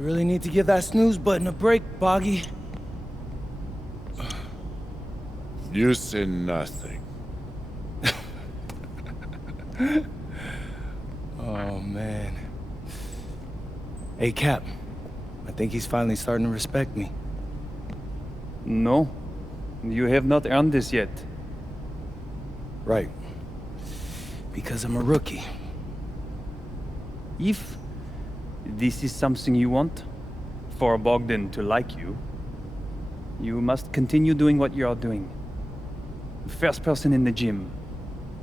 You really need to give that snooze button a break, Boggy. You say nothing. Oh, man. Hey, Cap. I think he's finally starting to respect me. No, you have not earned this yet. Right. Because I'm a rookie. If this is something you want, for Bogdan to like you, you must continue doing what you are doing. First person in the gym,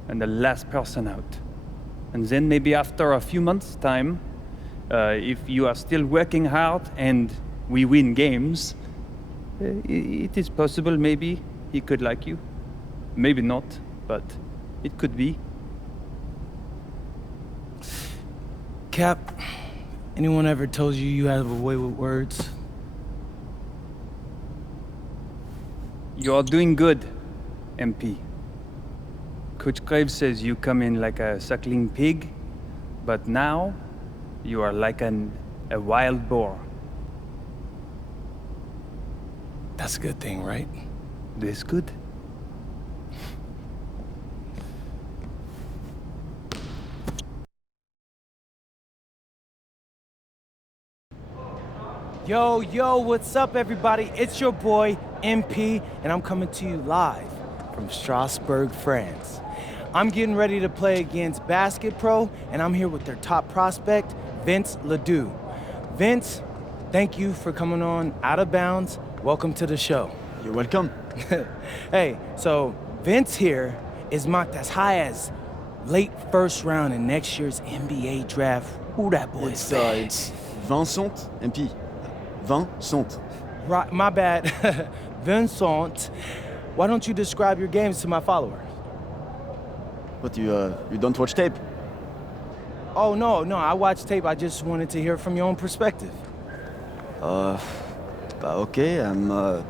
and the last person out. And then maybe after a few months' time, if you are still working hard and we win games, it is possible maybe he could like you. Maybe not, but it could be. Cap, anyone ever told you you have a way with words? You are doing good, MP. Coach Graves says you come in like a suckling pig, but now you are like a wild boar. That's a good thing, right? This good? Yo, what's up, everybody? It's your boy, MP, and I'm coming to you live from Strasbourg, France. I'm getting ready to play against Basket Pro, and I'm here with their top prospect, Vincent Leduc. Vince, thank you for coming on Out of Bounds. Welcome to the show. You're welcome. Hey, so Vince here is mocked as high as late first round in next year's NBA draft. Who that boy is? It's Vincent, MP. Vincent. Right, my bad. Vincent, why don't you describe your games to my followers? What, you don't watch tape? Oh, no, I watch tape. I just wanted to hear from your own perspective. Okay, I'm a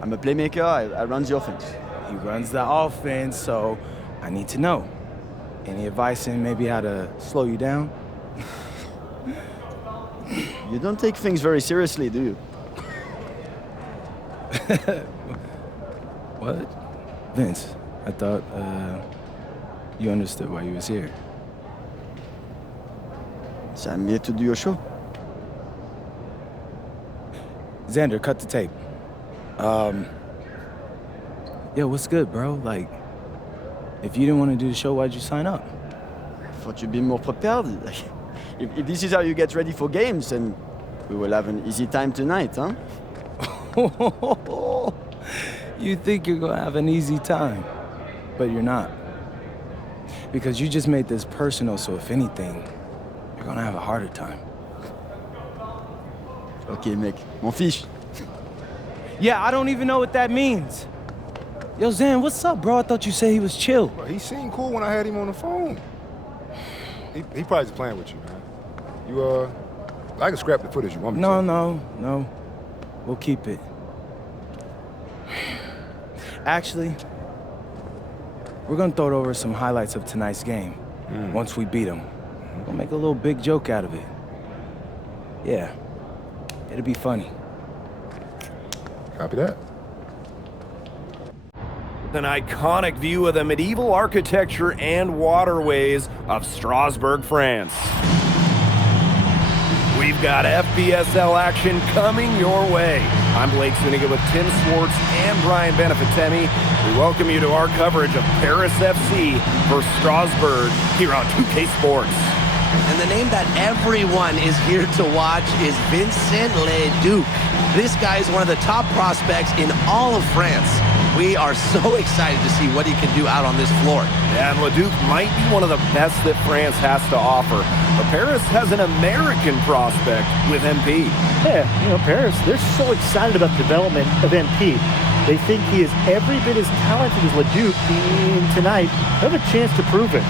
playmaker, I run the offense. He runs the offense, so I need to know. Any advice in maybe how to slow you down? You don't take things very seriously, do you? What? Vince, I thought, you understood why you was here. So I'm here to do your show. Xander, cut the tape. Yo, what's good, bro? Like, if you didn't want to do the show, why'd you sign up? I thought you'd be more prepared. If this is how you get ready for games, then we will have an easy time tonight, huh? You think you're gonna have an easy time, but you're not. Because you just made this personal, so if anything, you're gonna have a harder time. Okay, mec, m'en fiche. Yeah, I don't even know what that means. Yo, Zan, what's up, bro? I thought you said he was chill. Bro, he seemed cool when I had him on the phone. He probably just playing with you, man. I can scrap the footage you want me to. No. We'll keep it. Actually, we're gonna throw over some highlights of tonight's game. Once we beat them. We'll make a little big joke out of it. Yeah, it'll be funny. Copy that. An iconic view of the medieval architecture and waterways of Strasbourg, France. We've got FPSL action coming your way. I'm Blake Zuniga with Tim Swartz and Brian Beneficemi. We welcome you to our coverage of Paris FC versus Strasbourg here on 2K Sports. And the name that everyone is here to watch is Vincent Leduc. This guy is one of the top prospects in all of France. We are so excited to see what he can do out on this floor. Yeah, and Leduc might be one of the best that France has to offer. But Paris has an American prospect with MP. Yeah, Paris, they're so excited about the development of MP. They think he is every bit as talented as Leduc, and tonight, they have a chance to prove it.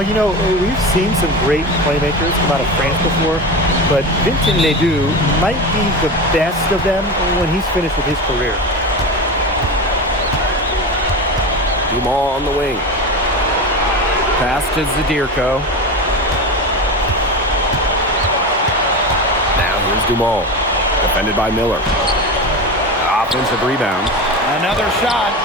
Well, you know, we've seen some great playmakers come out of France before, but Vincent Leduc might be the best of them when he's finished with his career. Dumal on the wing. Pass to Zadirko. Now here's Dumal. Defended by Miller. Offensive rebound. Another shot,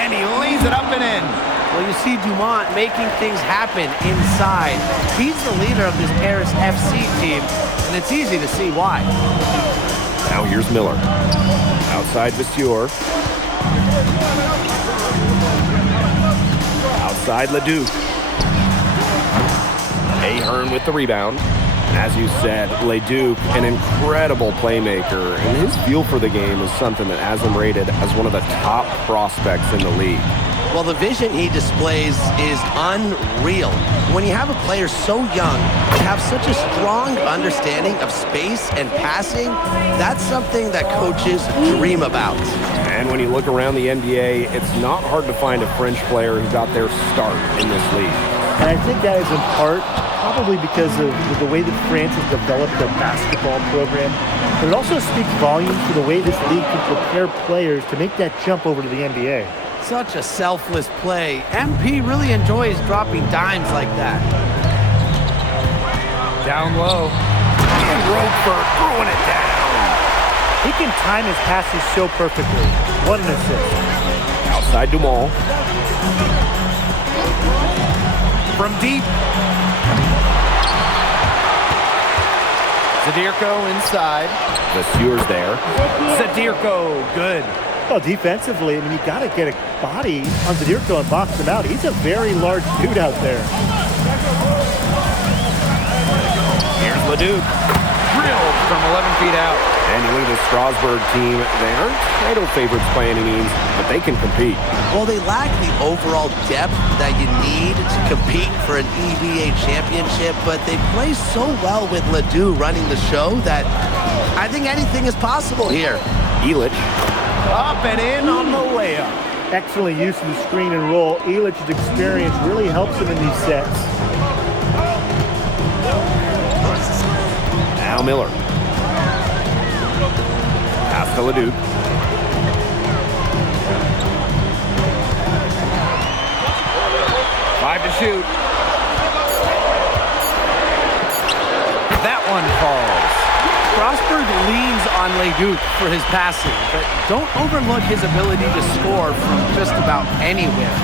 and he lays it up and in. Well, you see Dumont making things happen inside. He's the leader of this Paris FC team, and it's easy to see why. Now here's Miller. Outside Vasseur. Outside Leduc. Ahern with the rebound. As you said, Leduc, an incredible playmaker, and his feel for the game is something that has him rated as one of the top prospects in the league. Well, the vision he displays is unreal. When you have a player so young and have such a strong understanding of space and passing, that's something that coaches dream about. And when you look around the NBA, it's not hard to find a French player who got their start in this league. And I think that is in part probably because of the way that France has developed their basketball program. But it also speaks volumes to the way this league can prepare players to make that jump over to the NBA. Such a selfless play. MP really enjoys dropping dimes like that. Down low. And Roper throwing it down. He can time his passes so perfectly. What an assist. Outside Dumal. From deep. Zadirko inside. Vasseur's there. Zadirko, good. Well, defensively, I mean, you got to get a body on Zadirko and box him out. He's a very large dude out there. Here's Leduc. Drilled from 11 feet out. And you look at the Strasbourg team, they aren't title favorites by any means, but they can compete. Well, they lack the overall depth that you need to compete for an EBA championship, but they play so well with Ledoux running the show that I think anything is possible here. Illich. Up and in on the layup. Excellent use of the screen and roll. Illich's experience really helps him in these sets. Now Miller. Pass to Leduc. Five to shoot. That one falls. Strasbourg leans on Leduc for his passing, but don't overlook his ability to score from just about anywhere.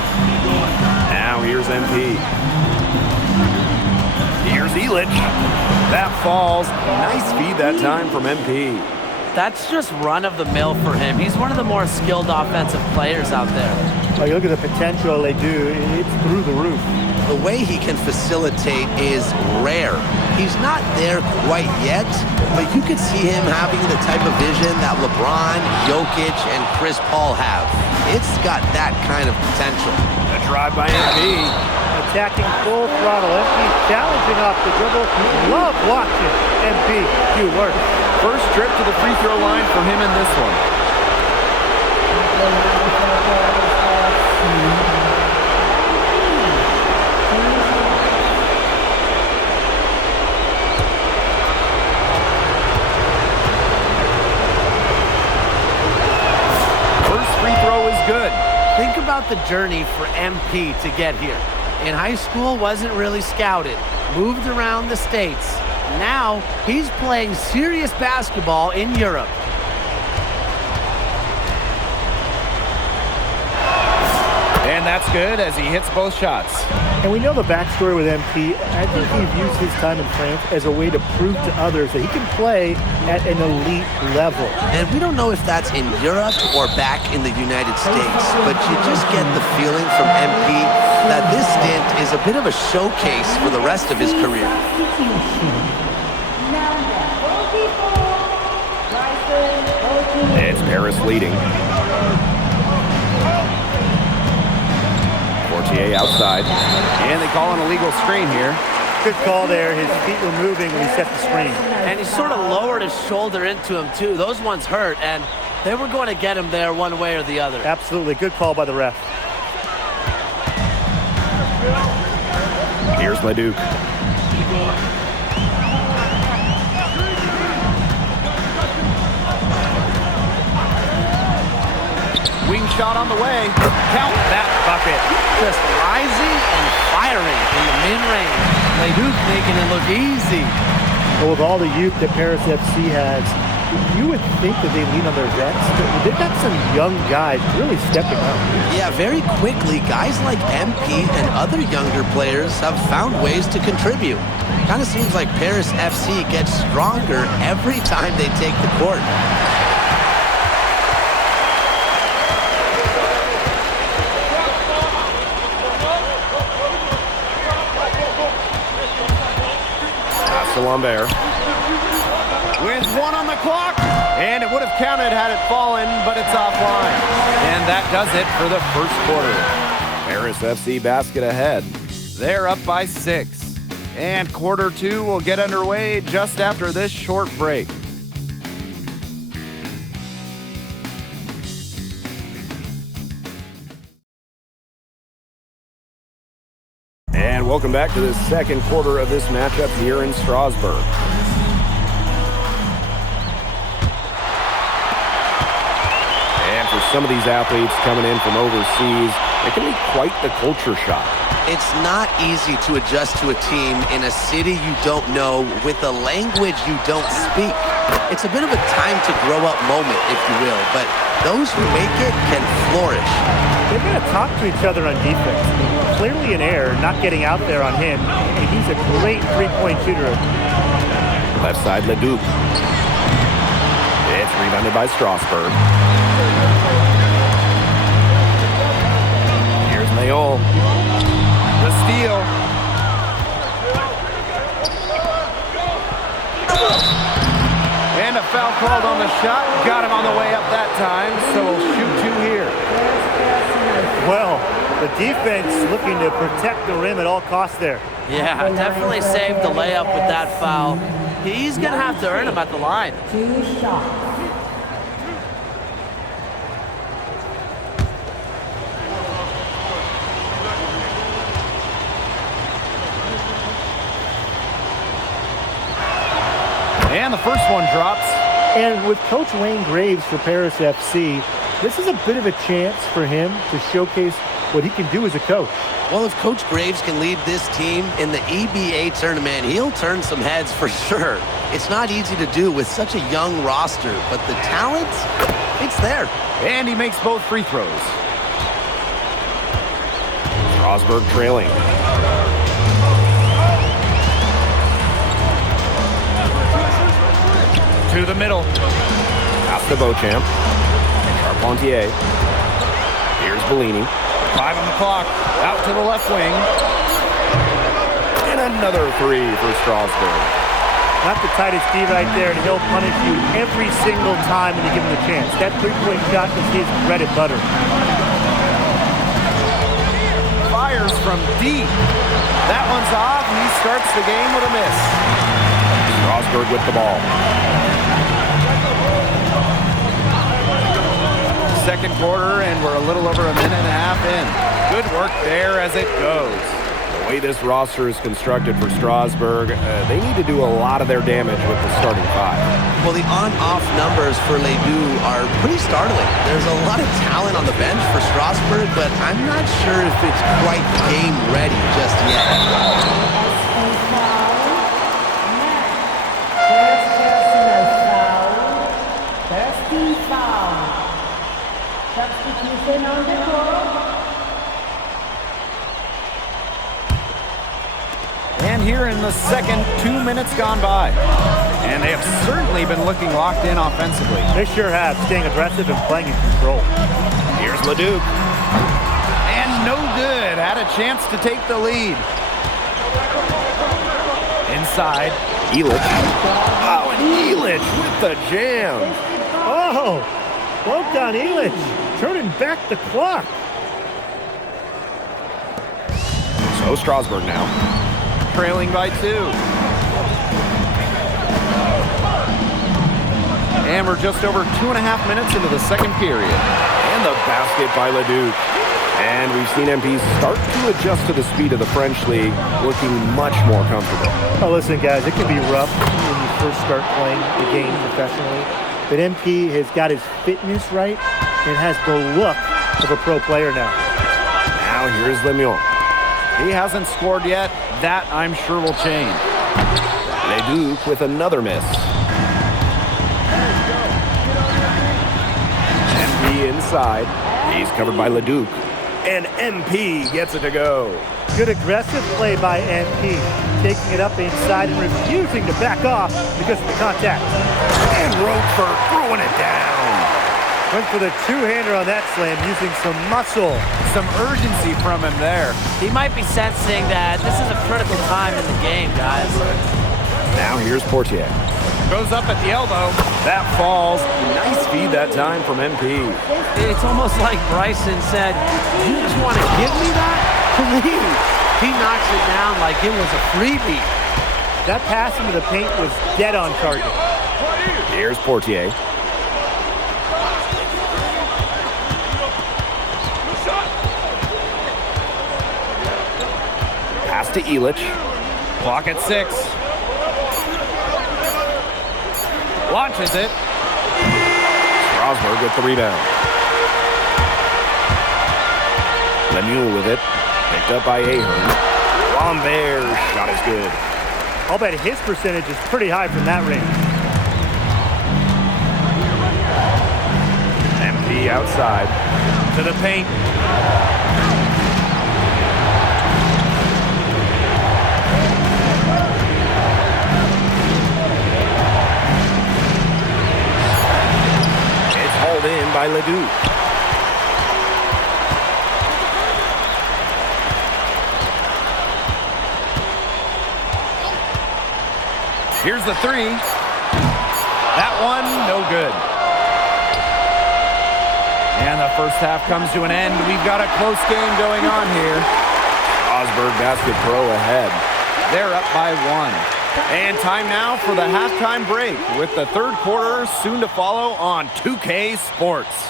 Now here's MP. Here's Illich. That falls. Nice feed that time from MP. That's just run-of-the-mill for him. He's one of the more skilled offensive players out there. Well, you look at the potential they do, it's through the roof. The way he can facilitate is rare. He's not there quite yet, but you could see him having the type of vision that LeBron, Jokic, and Chris Paul have. It's got that kind of potential. A drive by MP. Attacking full throttle. MP challenging off the dribble. Love watching MP do work. First trip to the free throw line for him in this one. First free throw is good. Think about the journey for MP to get here. In high school, wasn't really scouted. Moved around the States. Now, he's playing serious basketball in Europe. And that's good as he hits both shots. And we know the backstory with MP. I think he views his time in France as a way to prove to others that he can play at an elite level. And we don't know if that's in Europe or back in the United States, but you just get the feeling from MP that this stint is a bit of a showcase for the rest of his career. It's Paris leading. Fortier outside. And they call an illegal screen here. Good call there. His feet were moving when he set the screen. And he sort of lowered his shoulder into him, too. Those ones hurt, and they were going to get him there one way or the other. Absolutely. Good call by the ref. Here's Leduc. Wing shot on the way. Count that bucket. Just rising and firing in the mid-range. Leduc making it look easy. Well, with all the youth that Paris FC has, you would think that they lean on their vets, but they've got some young guys really stepping up. Yeah, very quickly, guys like MP and other younger players have found ways to contribute. Kind of seems like Paris FC gets stronger every time they take the court. Lambert. With 1 on the clock. And it would have counted had it fallen, but it's offline. And that does it for the first quarter. Paris FC basket ahead. They're up by 6. And quarter 2 will get underway just after this short break. And welcome back to the second quarter of this matchup here in Strasbourg. And for some of these athletes coming in from overseas, it can be quite the culture shock. It's not easy to adjust to a team in a city you don't know with a language you don't speak. It's a bit of a time to grow up moment, if you will, but those who make it can flourish. They've got to talk to each other on defense. Clearly an error, not getting out there on him. And he's a great three-point shooter. Left side, Leduc. It's rebounded by Strasbourg. Here's Mayol. The steal. And a foul called on the shot. Got him on the way up that time, so we'll shoot 2 here. Well, the defense looking to protect the rim at all costs there. Yeah, definitely saved the layup with that foul. He's going to have to earn them at the line. 2 shots. And the first one drops. And with Coach Wayne Graves for Paris FC, this is a bit of a chance for him to showcase what he can do as a coach. Well, if Coach Graves can lead this team in the EBA tournament, he'll turn some heads for sure. It's not easy to do with such a young roster, but the talent, it's there. And he makes both free throws. Strasbourg trailing. To the middle. Pass to Beauchamp. Charpentier. Here's Bellini. 5 on the clock. Out to the left wing. And another 3 for Strasbourg. Not the tightest D right there, and he'll punish you every single time when you give him the chance. That three-point shot is his bread and butter. Fires from deep. That one's off, and he starts the game with a miss. Strasbourg with the ball. Second quarter, and we're a little over a minute and a half in. Good work there as it goes. The way this roster is constructed for Strasbourg, they need to do a lot of their damage with the starting 5. Well, the on-off numbers for Leduc are pretty startling. There's a lot of talent on the bench for Strasbourg, but I'm not sure if it's quite game ready just yet. Substitution on the court. And here in the second, 2 minutes gone by. And they have certainly been looking locked in offensively. They sure have, staying aggressive and playing in control. Here's Leduc. And no good. Had a chance to take the lead. Inside. Elich. Oh, and Elich with the jam. Oh, well done, Elich. Turning back the clock. So Strasbourg now. Trailing by 2. And we're just over 2.5 minutes into the second period. And the basket by Leduc. And we've seen MPs start to adjust to the speed of the French league, looking much more comfortable. Oh, listen, guys, it can be rough when you first start playing the game professionally. But MP has got his fitness right and has the look of a pro player now. Now here's Lemuel. He hasn't scored yet. That, I'm sure, will change. Leduc with another miss. MP inside. He's covered by Leduc. And MP gets it to go. Good aggressive play by MP, taking it up inside and refusing to back off because of the contact. And Roper throwing it down. Went for the two-hander on that slam, using some muscle. Some urgency from him there. He might be sensing that this is a critical time in the game, guys. Now here's Portier. Goes up at the elbow. That falls. Nice feed that time from MP. It's almost like Bryson said, you just want to give me that? Please. He knocks it down like it was a freebie. That pass into the paint was dead on target. Here's Portier. Pass to Illich. Clock at 6. Launches it. Strasbourg with the rebound. Lemuel with it. Picked up by Ahern. Lambert's shot is good. I'll bet his percentage is pretty high from that range. MP outside. To the paint. Hauled in by Leduc. Here's the 3. That one, no good. And the first half comes to an end. We've got a close game going on here. Strasbourg Basket Pro ahead. They're up by 1. And time now for the halftime break, with the third quarter soon to follow on 2K Sports.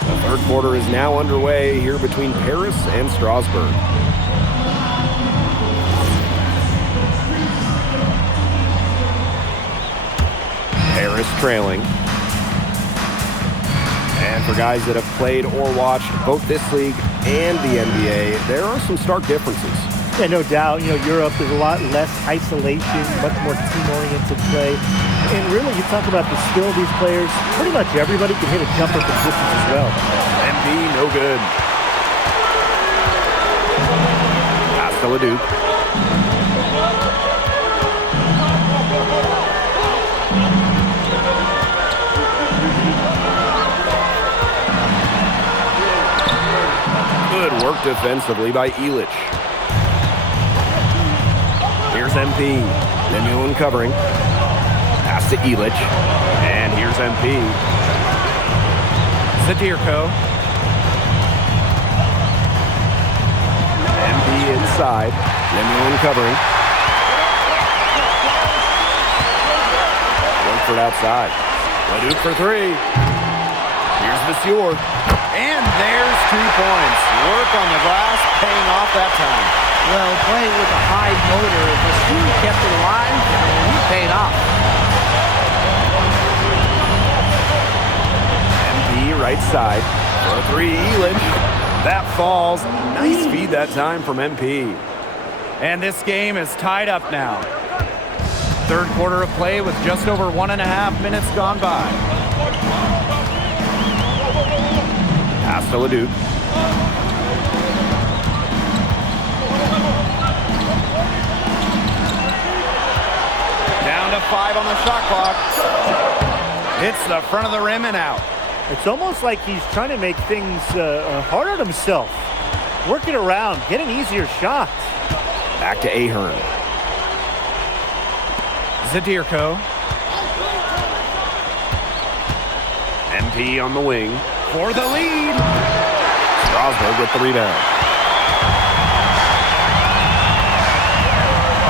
The third quarter is now underway here between Paris and Strasbourg. Paris trailing. And for guys that have played or watched both this league and the NBA, there are some stark differences. Yeah, no doubt. You know, Europe, there's a lot less isolation, much more team-oriented play. And really, you talk about the skill of these players, pretty much everybody can hit a jumper from distance as well. MP, no good. Pass to Leduc. Good work defensively by Illich. Here's MP. Lemuel covering. Pass to Illich. And here's MP. Zadirko. MP inside. Lemuel covering. Langford outside. Leduc for 3. Here's Monsieur. And there's 2 points. Work on the glass, paying off that time. Well, playing with a high motor, if the student kept it alive, he paid off. MP right side. For 3, Illich. That falls. Nice feed that time from MP. And this game is tied up now. Third quarter of play with just over 1.5 minutes gone by. Pass to Leduc. Down to 5 on the shot clock. Hits the front of the rim and out. It's almost like he's trying to make things hard on himself. Working around, getting easier shots. Back to Ahern. Zadirko. MP on the wing. For the lead. Strasbourg with the rebound.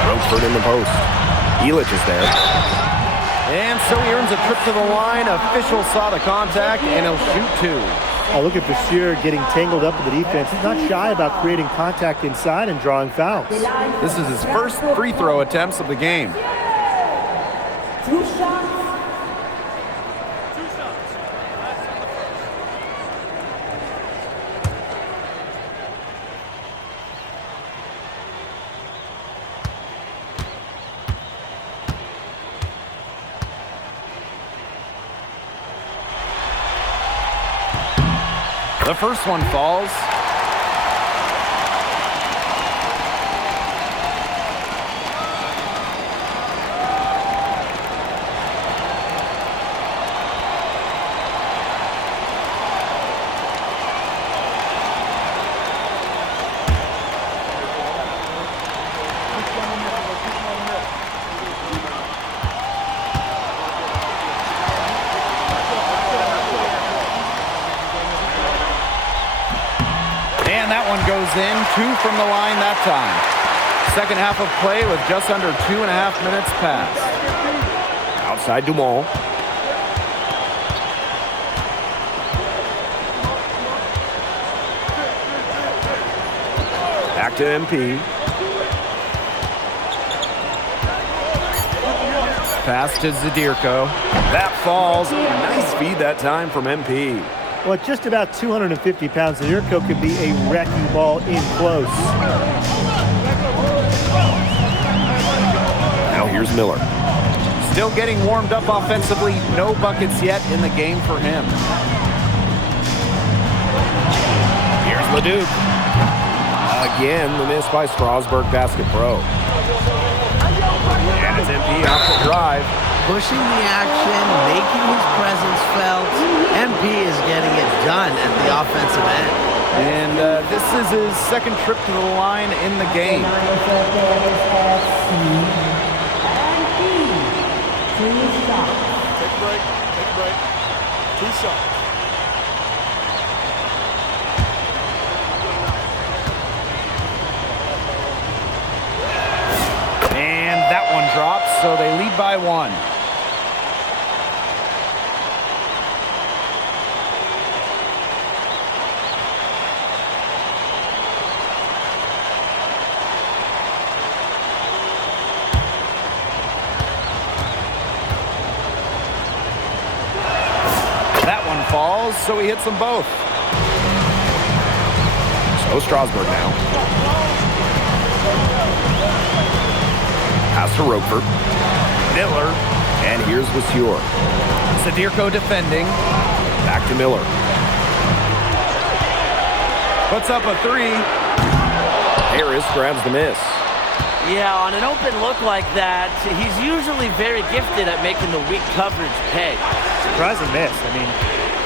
Roper in the post. Illich is there. And so he earns a trip to the line. Official saw the contact, and he'll shoot 2. Oh, look at Bashir getting tangled up with the defense. He's not shy about creating contact inside and drawing fouls. This is his first free throw attempts of the game. 2 shots. The first one falls. That one goes in, 2 from the line that time. Second half of play with just under 2.5 minutes passed. Outside Dumont. Back to MP. Pass to Zadirko. That falls. Nice feed that time from MP. Well, at just about 250 pounds, Zadirko could be a wrecking ball in close. Now here's Miller. Still getting warmed up offensively. No buckets yet in the game for him. Here's Leduc. Again, the miss by Strasbourg Basket Pro. And it's MP off the drive. Pushing the action, making his presence felt. MP is getting it done at the offensive end. And this is his second trip to the line in the game. Take a break. 2 shots. And that one drops, so they lead by 1. That one falls, so he hits them both. So Strasbourg now. Pass to Roper. Miller. And here's Vasseur. Zadirko defending. Back to Miller. Puts up a 3. Harris grabs the miss. Yeah, on an open look like that, he's usually very gifted at making the weak coverage pay. Surprising miss. I mean,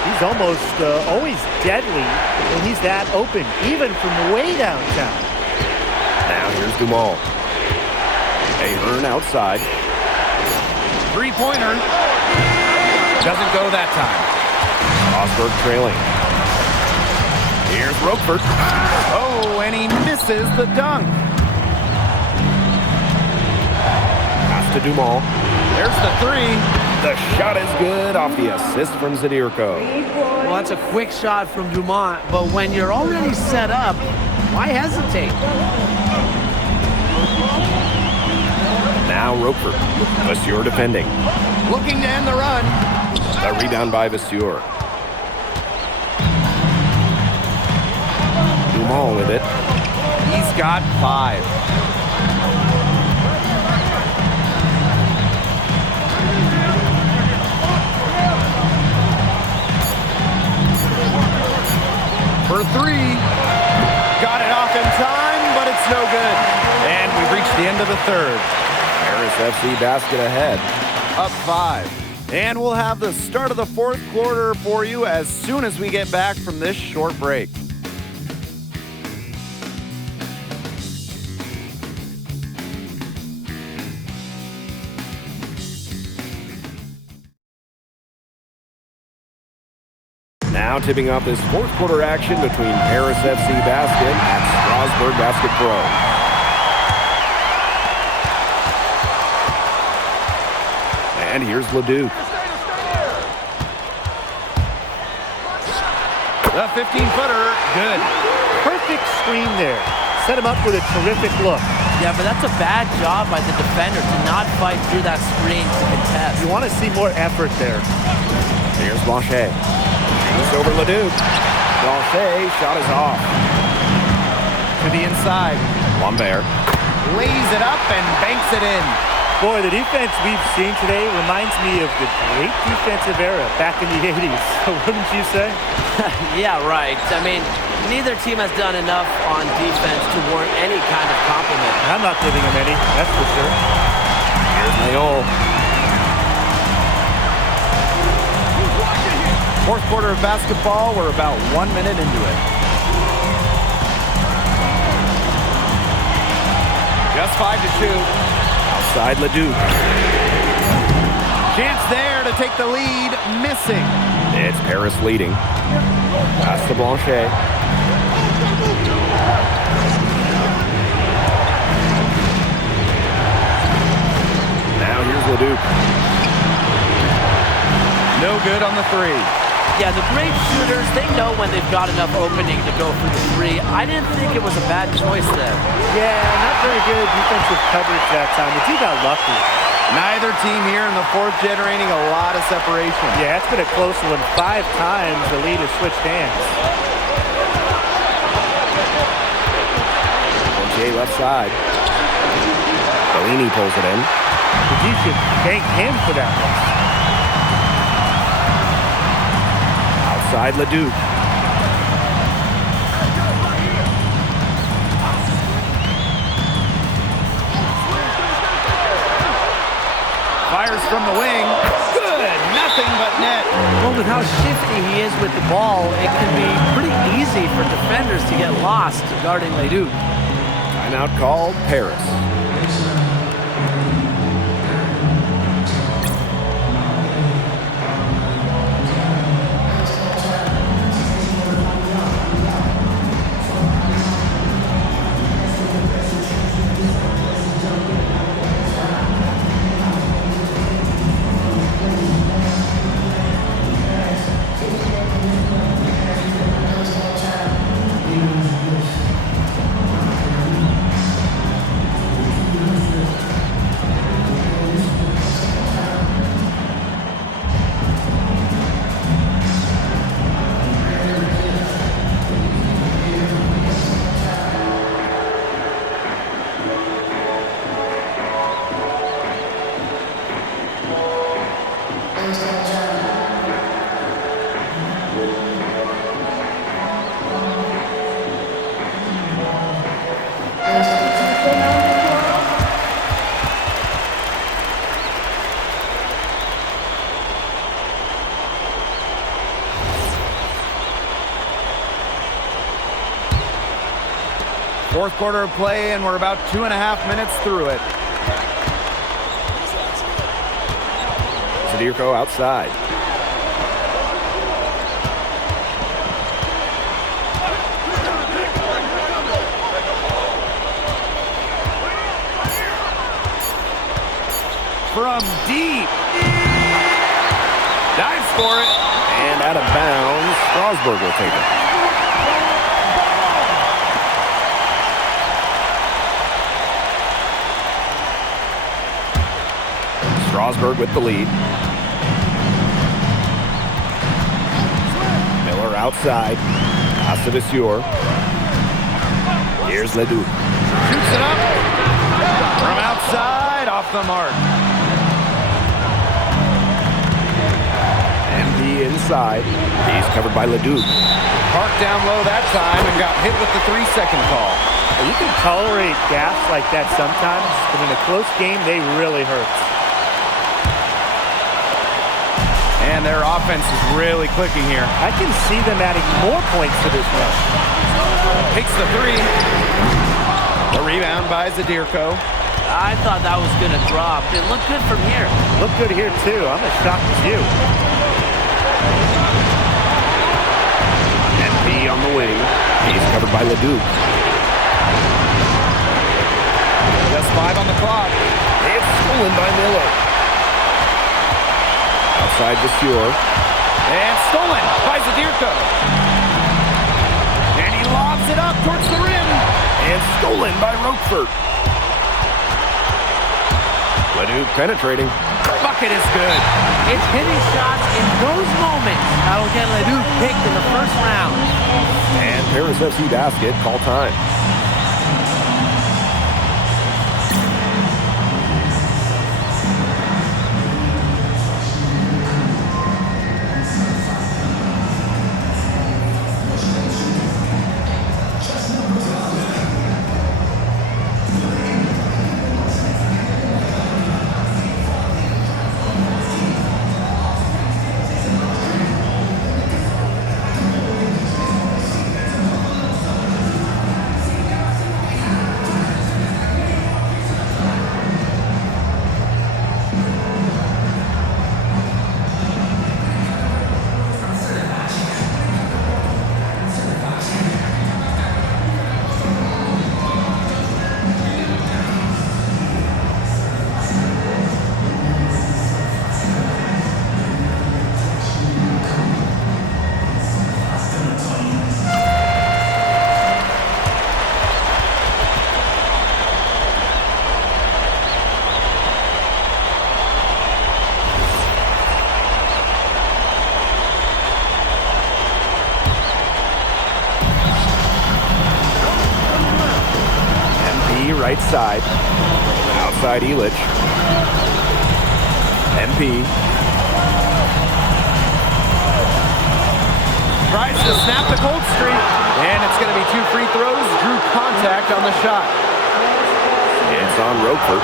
he's almost always deadly when he's that open, even from way downtown. Now here's Dumont. Ahern outside. 3-pointer. Doesn't go that time. Strasbourg trailing. Here's Roper. Oh, and he misses the dunk. Pass to Dumont. There's the 3. The shot is good off the assist from Zadirko. Well, that's a quick shot from Dumont, but when you're already set up, why hesitate? Now Roper. Vasseur defending. Looking to end the run. A rebound by Vasseur. Dumont with it. He's got 5. For 3. Got it off in time, but it's no good. And we've reached the end of the third. Paris FC basket ahead, up 5. And we'll have the start of the fourth quarter for you as soon as we get back from this short break. Now tipping off this fourth quarter action between Paris FC Basket and Strasbourg Basket Pro. And here's Leduc. The 15-footer, good. Perfect screen there. Set him up with a terrific look. Yeah, but that's a bad job by the defender to not fight through that screen to contest. You want to see more effort there. Here's Blanchet. He's over Leduc. Blanchet, shot is off. To the inside. Lambert. Lays it up and banks it in. Boy, the defense we've seen today reminds me of the great defensive era back in the 80s. Wouldn't you say? Yeah, right. I mean, neither team has done enough on defense to warrant any kind of compliment. I'm not giving him any, that's for sure. Here's Mayol. Fourth quarter of basketball, we're about 1 minute into it. Just 5 to shoot. Outside Leduc. Chance there to take the lead, missing. It's Paris leading. Pass to Blanchet. Now here's Leduc. No good on the three. Yeah, the great shooters, they know when they've got enough opening to go for the three. I didn't think it was a bad choice there. Yeah, not very good defensive coverage that time, but he got lucky. Neither team here in the fourth generating a lot of separation. Yeah, it's been a close one. 5 times the lead has switched hands. Jay left side. Bellini pulls it in. But you should thank him for that one. Outside Leduc. Fires from the wing. Good. Nothing but net. Well, with how shifty he is with the ball, it can be pretty easy for defenders to get lost guarding Leduc. Timeout called Paris. Fourth quarter of play, and we're about 2.5 minutes through it. Zadirko outside. From deep. Dives for it. And out of bounds, Strasbourg will take it. Strasbourg with the lead. Miller outside. Pass to Vasseur. Here's Leduc. Shoots it up. From outside, off the mark. MP inside. He's covered by Leduc. Parked down low that time and got hit with the 3-second call. You can tolerate gaps like that sometimes, but in a close game, they really hurt. And their offense is really clicking here. I can see them adding more points to this run. Takes the three. The rebound by Zadirko. I thought that was going to drop. It looked good from here. Looked good here, too. I'm as shocked as you. MP on the wing. He's covered by Leduc. Just 5 on the clock. It's stolen by Miller. outside the Sure. And stolen by Zadirko. And he lobs it up towards the rim. And stolen by Roquefort. Leduc penetrating. Bucket is good. It's hitting shots in those moments that'll get Leduc picked in the first round. And Paris FC basket, call time. Right side. Outside Elich. MP. Tries to snap the cold streak. And it's going to be 2 free throws. Drew contact on the shot. It's on Roquefort.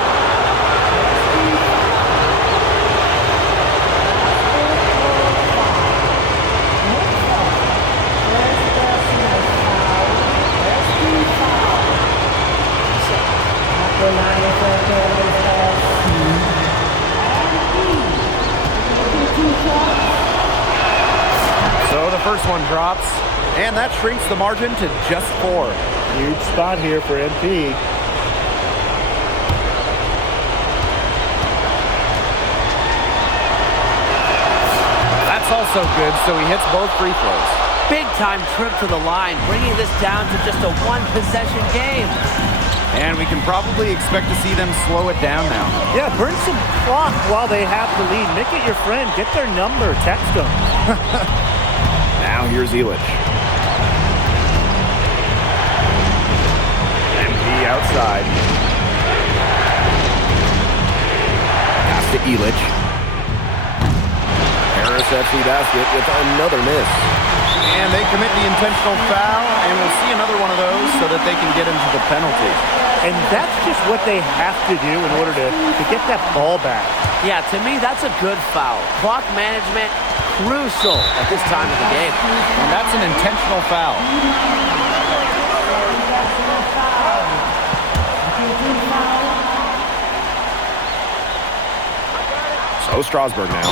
So the first one drops, and that shrinks the margin to just 4. Huge spot here for MP. That's also good, so he hits both free throws. Big time trip to the line, bringing this down to just a 1-possession game. And we can probably expect to see them slow it down now. Yeah, burn some clock while they have the lead. Make it your friend. Get their number. Text them. Now here's Elich. MP outside. Pass to Elich. Paris FC basket with another miss. And they commit the intentional foul, and we'll see another one of those so that they can get into the penalty. And that's just what they have to do in order to get that ball back. Yeah, to me, that's a good foul. Clock management, crucial at this time of the game. And that's an intentional foul. So Strasbourg now.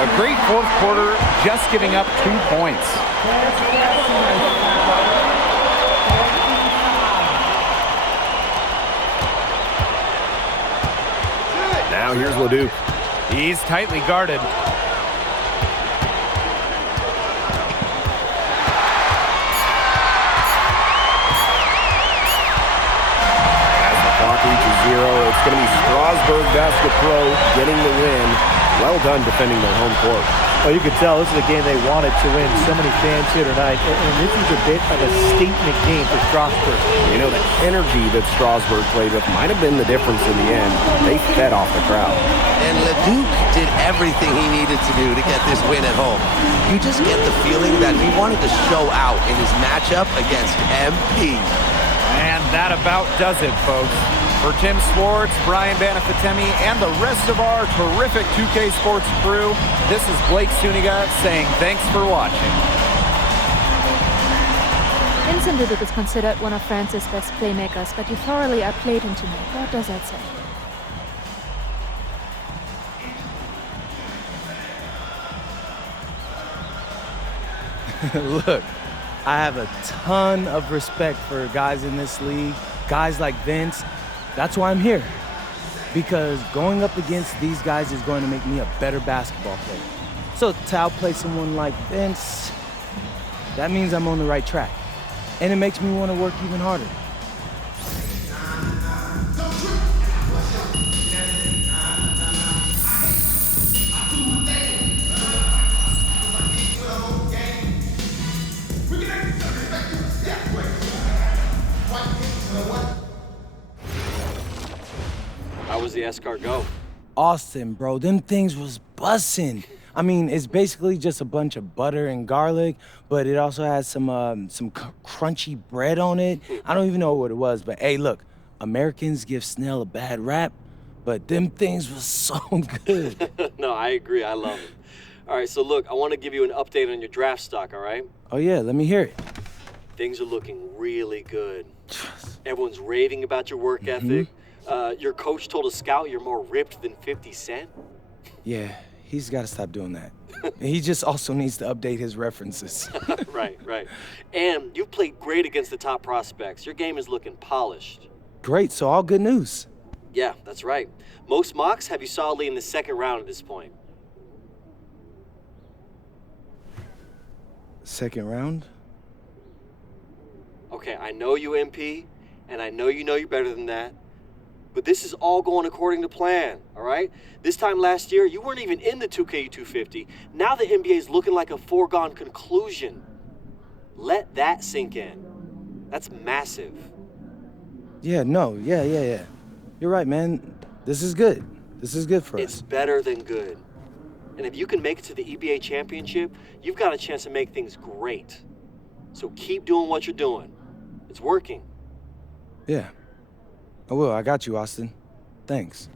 A great fourth quarter, just giving up 2 points. Now here's Leduc. He's tightly guarded. As the clock reaches 0, it's going to be Strasbourg Basket Pro getting the win. Well done defending their home court. Well, you could tell this is a game they wanted to win. So many fans here tonight, and this is a bit of a statement game for Strasbourg. You know, the energy that Strasbourg played with might have been the difference in the end. They fed off the crowd. And Leduc did everything he needed to do to get this win at home. You just get the feeling that he wanted to show out in his matchup against MP. And that about does it, folks. For Tim Swartz, Brian Banafitemi, and the rest of our terrific 2K Sports crew, this is Blake Suniga saying thanks for watching. Vincent Leduc is considered one of France's best playmakers, but you thoroughly outplayed him tonight. What does that say? Look, I have a ton of respect for guys in this league, guys like Vince. That's why I'm here. because going up against these guys is going to make me a better basketball player. So to outplay someone like Vince, that means I'm on the right track. And it makes me want to work even harder. How was the escort go? Austin, bro, them things was bussin'. I mean, it's basically just a bunch of butter and garlic, but it also has some crunchy bread on it. I don't even know what it was, but hey, look, Americans give Snell a bad rap, but them things was so good. No, I agree. I love it. All right, so look, I want to give you an update on your draft stock, all right? Oh yeah, let me hear it. Things are looking really good. Everyone's raving about your work ethic. Your coach told a scout you're more ripped than 50 Cent. Yeah, he's got to stop doing that. He just also needs to update his references. Right. And you've played great against the top prospects. Your game is looking polished. Great, so all good news. Yeah, that's right. Most mocks have you solidly in the second round at this point. Second round? Okay, I know you, MP, and I know you're better than that. But this is all going according to plan, all right? This time last year, you weren't even in the 2K250. Now the NBA is looking like a foregone conclusion. Let that sink in. That's massive. Yeah. You're right, man. This is good. This is good for us. It's better than good. And if you can make it to the EBA championship, you've got a chance to make things great. So keep doing what you're doing. It's working. Yeah. I will. I got you, Austin. Thanks.